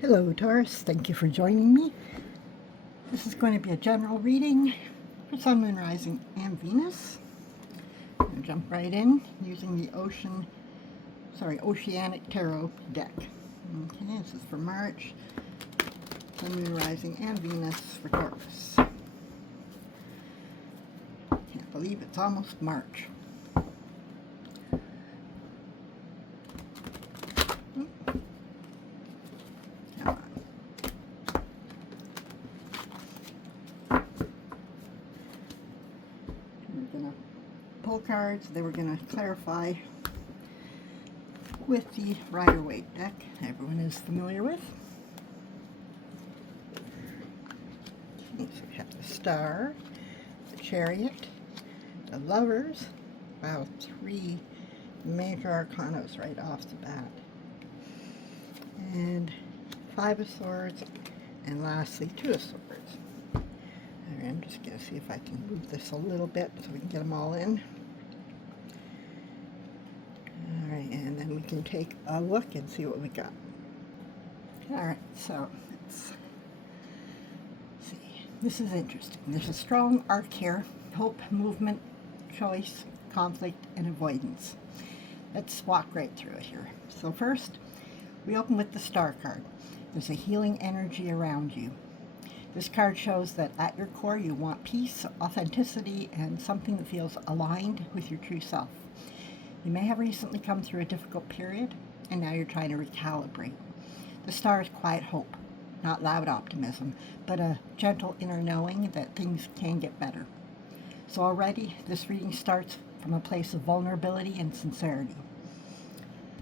Hello Taurus, thank you for joining me. This is going to be a general reading for Sun, Moon, Rising, and Venus. I'm going to jump right in using the Oceanic Tarot deck. Okay, this is for March, Sun, Moon, Rising, and Venus for Taurus. Can't believe it's almost March. Pull cards they were going to clarify with the Rider-Waite deck everyone is familiar with. Okay, so we have the Star, the Chariot, the Lovers. Wow, 3 major arcanas right off the bat. And 5 of Swords, and lastly 2 of Swords. Alright, I'm just going to see if I can move this a little bit so we can get them all in. Alright, and then we can take a look and see what we got. Alright, so let's see. This is interesting. There's a strong arc here: hope, movement, choice, conflict, and avoidance. Let's walk right through it here. So first, we open with the Star card. There's a healing energy around you. This card shows that at your core you want peace, authenticity, and something that feels aligned with your true self. You may have recently come through a difficult period, and now you're trying to recalibrate. The Star is quiet hope, not loud optimism, but a gentle inner knowing that things can get better. So already, this reading starts from a place of vulnerability and sincerity.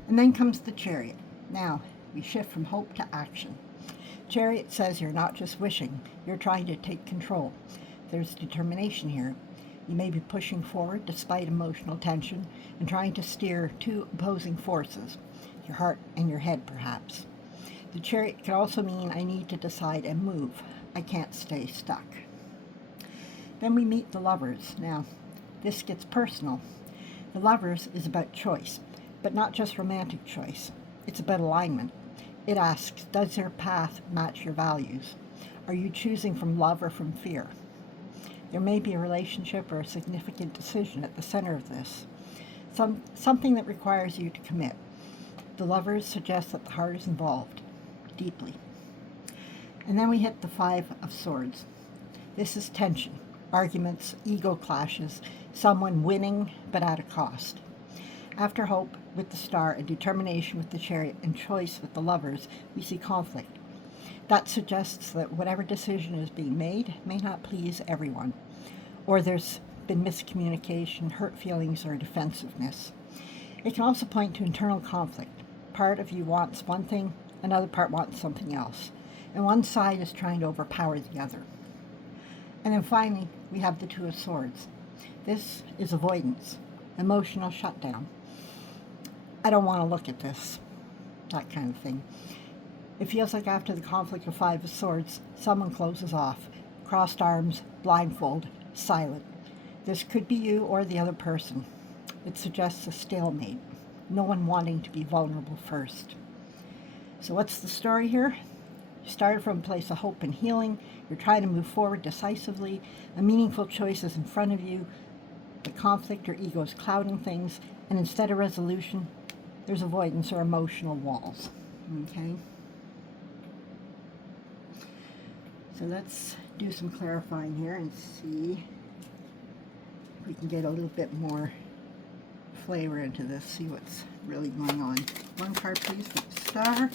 And then comes the Chariot. Now, we shift from hope to action. Chariot says you're not just wishing, you're trying to take control. There's determination here. You may be pushing forward despite emotional tension and trying to steer 2 opposing forces, your heart and your head perhaps. The Chariot can also mean I need to decide and move. I can't stay stuck. Then we meet the Lovers. Now, this gets personal. The Lovers is about choice, but not just romantic choice. It's about alignment. It asks, does your path match your values? Are you choosing from love or from fear? There may be a relationship or a significant decision at the center of this. Something that requires you to commit. The Lovers suggest that the heart is involved, deeply. And then we hit the 5 of Swords. This is tension, arguments, ego clashes, someone winning but at a cost. After hope with the Star and determination with the Chariot and choice with the Lovers, we see conflict. That suggests that whatever decision is being made may not please everyone, or there's been miscommunication, hurt feelings, or defensiveness. It can also point to internal conflict. Part of you wants one thing, another part wants something else, and one side is trying to overpower the other. And then finally, we have the 2 of Swords. This is avoidance, emotional shutdown. I don't want to look at this, that kind of thing. It feels like after the conflict of 5 of Swords, someone closes off, crossed arms, blindfold, silent. This could be you or the other person. It suggests a stalemate, no one wanting to be vulnerable first. So what's the story here? You started from a place of hope and healing. You're trying to move forward decisively. A meaningful choice is in front of you. The conflict or ego is clouding things, and instead of resolution, there's avoidance or emotional walls. Okay? So let's do some clarifying here and see if we can get a little bit more flavor into this, see what's really going on. 1 card please for the Star.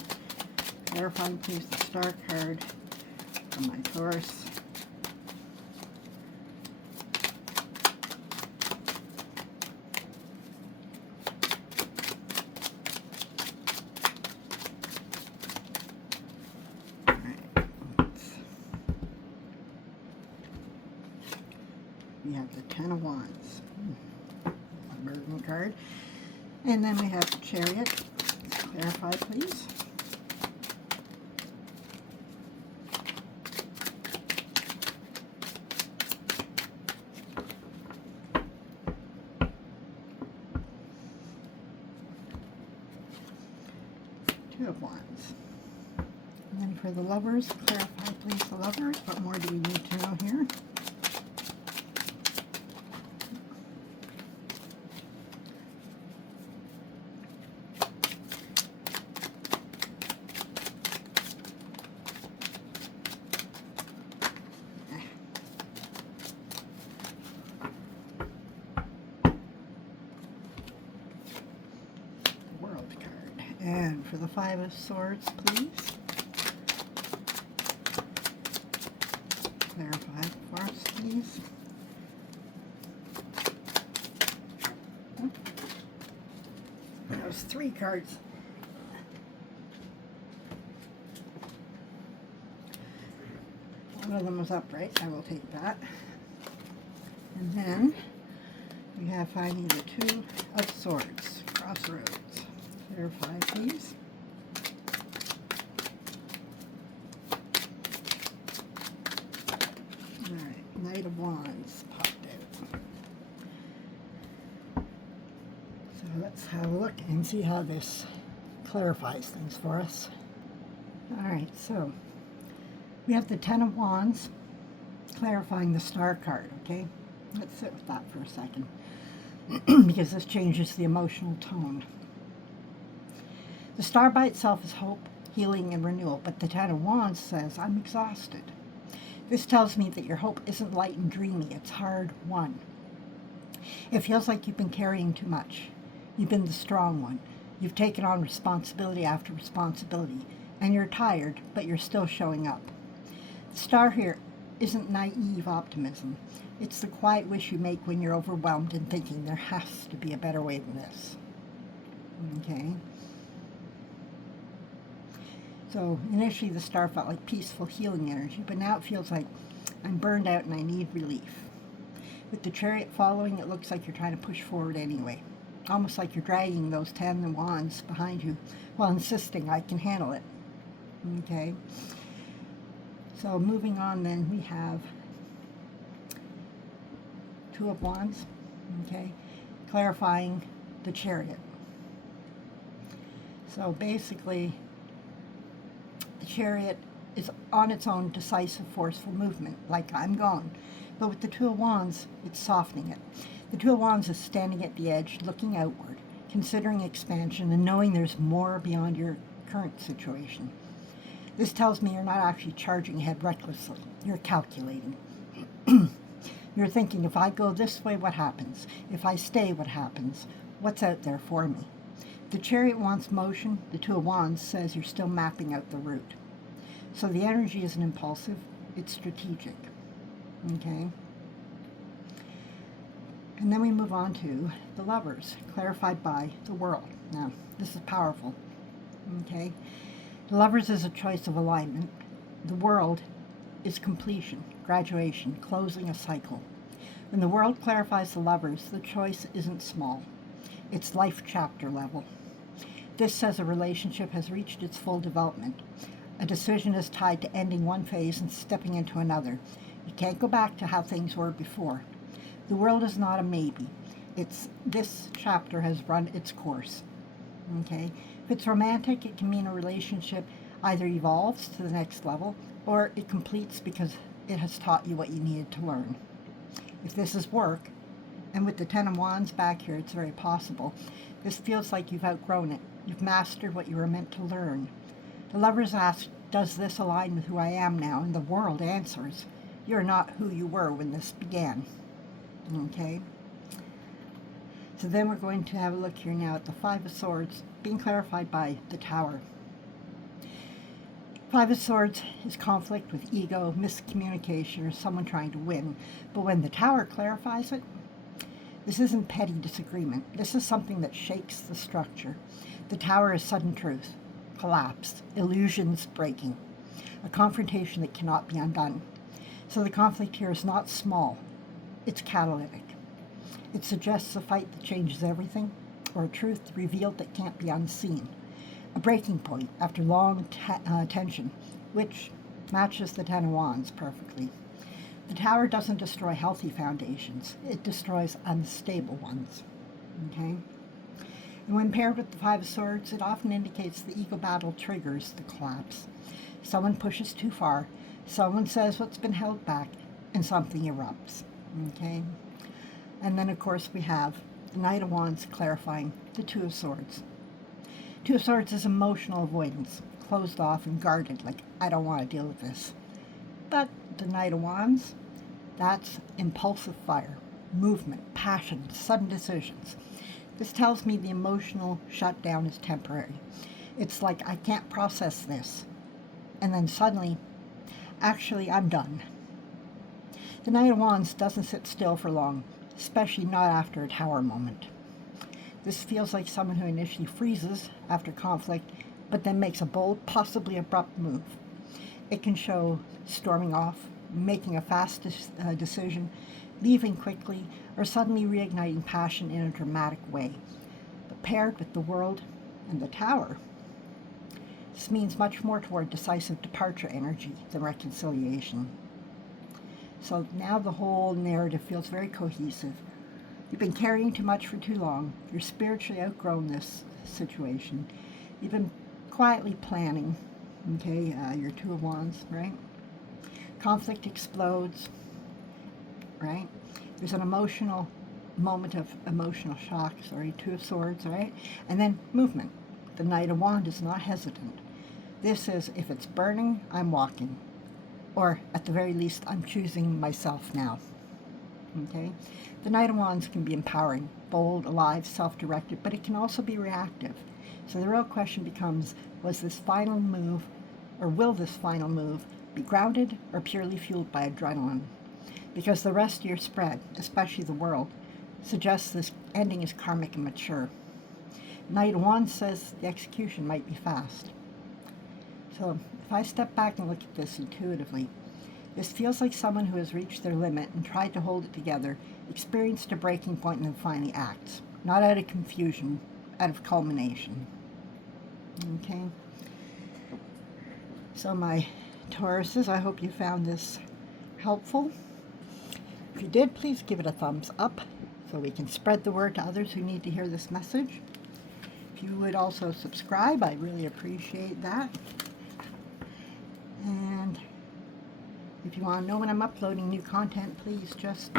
Clarifying please the Star card for my Taurus. We have the 10 of Wands, a burden card, and then we have the Chariot. Clarify, please. Two of Wands. And then for the lovers, clarify please the lovers. What more do we need to know here? And for the Five of Swords, please. Clarify for us, please. Oh. That was 3 cards. One of them was upright. I will take that. And then we have finally the Two of Swords, Crossroads. Clarify, please. All right, Knight of Wands popped out. So let's have a look and see how this clarifies things for us. All right, so we have the Ten of Wands clarifying the Star card, okay? Let's sit with that for a second because this changes the emotional tone. The Star by itself is hope, healing, and renewal, but the Ten of Wands says, I'm exhausted. This tells me that your hope isn't light and dreamy, it's hard-won. It feels like you've been carrying too much. You've been the strong one. You've taken on responsibility after responsibility, and you're tired, but you're still showing up. The Star here isn't naive optimism. It's the quiet wish you make when you're overwhelmed and thinking there has to be a better way than this. Okay? So initially the Star felt like peaceful healing energy, but now it feels like I'm burned out and I need relief. With the Chariot following, it looks like you're trying to push forward anyway. Almost like you're dragging those 10 of Wands behind you while insisting I can handle it. Okay. So moving on then, we have Two of Wands, okay, clarifying the Chariot. So basically, the Chariot is on its own decisive, forceful movement, like I'm gone. But with the Two of Wands, it's softening it. The Two of Wands is standing at the edge, looking outward, considering expansion, and knowing there's more beyond your current situation. This tells me you're not actually charging ahead recklessly. You're calculating. You're thinking, if I go this way, what happens? If I stay, what happens? What's out there for me? The Chariot wants motion. The Two of Wands says you're still mapping out the route. So the energy isn't impulsive, it's strategic. Okay? And then we move on to the Lovers, clarified by the World. Now, this is powerful. Okay? The Lovers is a choice of alignment. The World is completion, graduation, closing a cycle. When the World clarifies the Lovers, the choice isn't small. It's life chapter level. This says a relationship has reached its full development. A decision is tied to ending one phase and stepping into another. You can't go back to how things were before. The World is not a maybe. This chapter has run its course. Okay? If it's romantic, it can mean a relationship either evolves to the next level or it completes because it has taught you what you needed to learn. If this is work, and with the Ten of Wands back here, it's very possible, this feels like you've outgrown it. You've mastered what you were meant to learn. The Lovers ask, does this align with who I am now? And the World answers, you're not who you were when this began. Okay? So then we're going to have a look here now at the Five of Swords, being clarified by the Tower. Five of Swords is conflict with ego, miscommunication, or someone trying to win. But when the Tower clarifies it, this isn't petty disagreement. This is something that shakes the structure. The Tower is sudden truth, collapse, illusions breaking, a confrontation that cannot be undone. So the conflict here is not small, it's catalytic. It suggests a fight that changes everything, or a truth revealed that can't be unseen. A breaking point after long tension, which matches the Ten of Wands perfectly. The Tower doesn't destroy healthy foundations. It destroys unstable ones. Okay? And when paired with the Five of Swords, it often indicates the ego battle triggers the collapse. Someone pushes too far, someone says what's been held back, and something erupts. Okay? And then, of course, we have the Knight of Wands clarifying the Two of Swords. Two of Swords is emotional avoidance, closed off and guarded, like, I don't want to deal with this. But the Knight of Wands, that's impulsive fire, movement, passion, sudden decisions. This tells me the emotional shutdown is temporary. It's like, I can't process this. And then suddenly, actually, I'm done. The Knight of Wands doesn't sit still for long, especially not after a Tower moment. This feels like someone who initially freezes after conflict, but then makes a bold, possibly abrupt move. It can show storming off, making a fast decision, leaving quickly, or suddenly reigniting passion in a dramatic way. But paired with the World and the Tower, this means much more toward decisive departure energy than reconciliation. So now the whole narrative feels very cohesive. You've been carrying too much for too long. You're spiritually outgrown this situation. You've been quietly planning, okay, your Two of Wands, right? Conflict explodes, right? There's an emotional moment of emotional shock, Two of Swords, right? And then movement. The Knight of Wands is not hesitant. This is, if it's burning, I'm walking. Or, at the very least, I'm choosing myself now. Okay? The Knight of Wands can be empowering, bold, alive, self-directed, but it can also be reactive. So the real question becomes, was this final move, or will this final move, be grounded or purely fueled by adrenaline? Because the rest of your spread, especially the World, suggests this ending is karmic and mature. Knight of Wands says the execution might be fast. So if I step back and look at this intuitively, this feels like someone who has reached their limit and tried to hold it together, experienced a breaking point, and then finally acts. Not out of confusion, out of culmination. Okay? So my Tauruses, I hope you found this helpful. If you did, please give it a thumbs up so we can spread the word to others who need to hear this message. If you would also subscribe, I'd really appreciate that. And if you want to know when I'm uploading new content, please just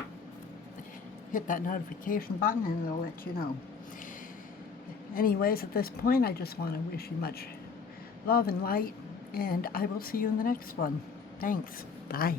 hit that notification button and it'll let you know. Anyways, at this point, I just want to wish you much love and light, and I will see you in the next one. Thanks. Bye.